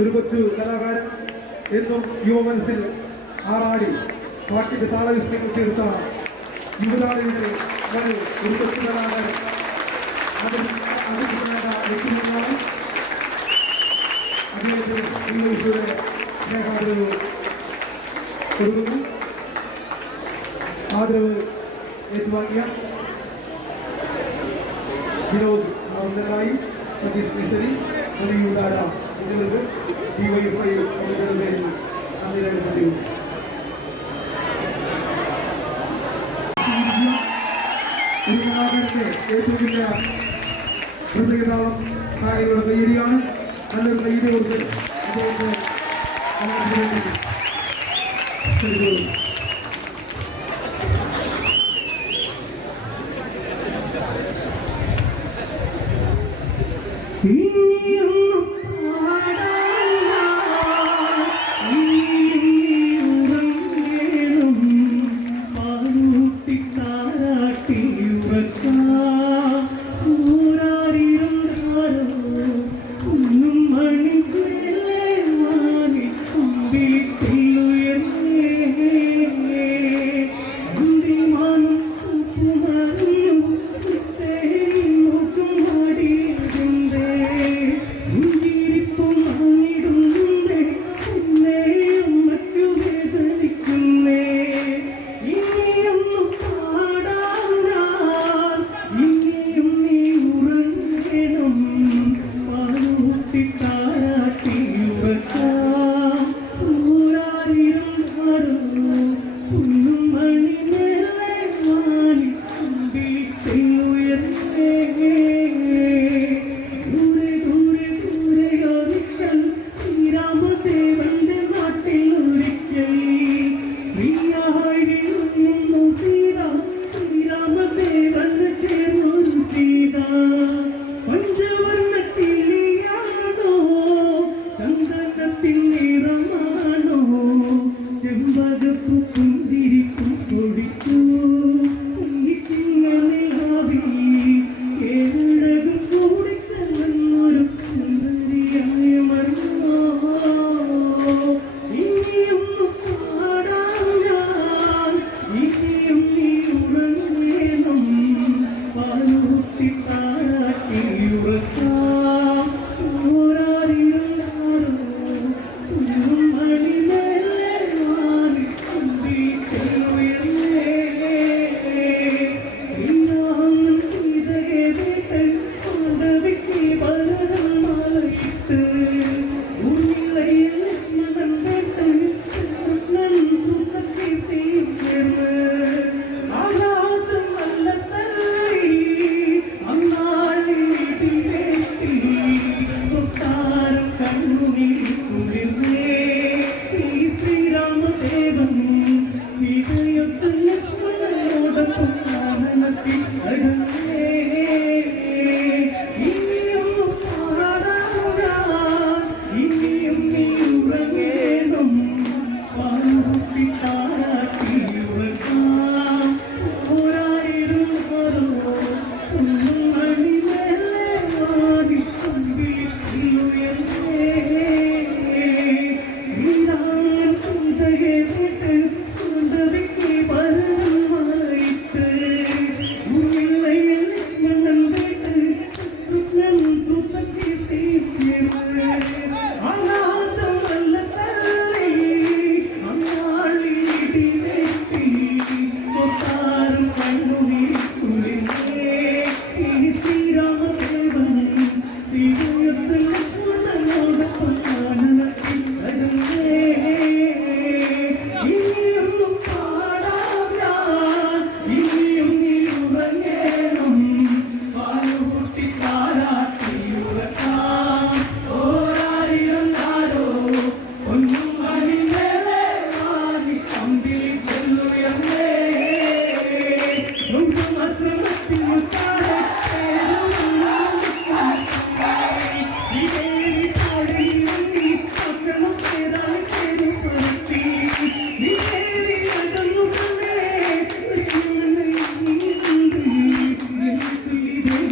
ഒരു കൊച്ചു കലാകാരൻ എന്നും യുവമനസ്സിൽ ആറാടി പാട്ടിക്ക് താളവിസ്മയം തീർത്ത യുവതാളിയുടെ ഒരു ഒരു കൊച്ചു കലാകാരൻ. അതിന് അതിന് വേണ്ട വ്യക്തിമുന്നാണ് അദ്ദേഹത്തിന് ഇംഗ്ലീഷുടെ സ്നേഹാദരവ് കൊടുക്കുന്നു. ആദരവ് വിനോദ് മൗനരായി സതീഷ് മിസരി ഒരു இருந்து டிவைஃபை கொடுக்கிறது தமிழகத்தில் ஏற்றுகின்ற കാര്യങ്ങളുടെ കയ്യിലാണ് നല്ലൊരു കയ്യിൽ കൊടുത്ത്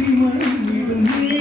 when you believe.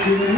দিবেন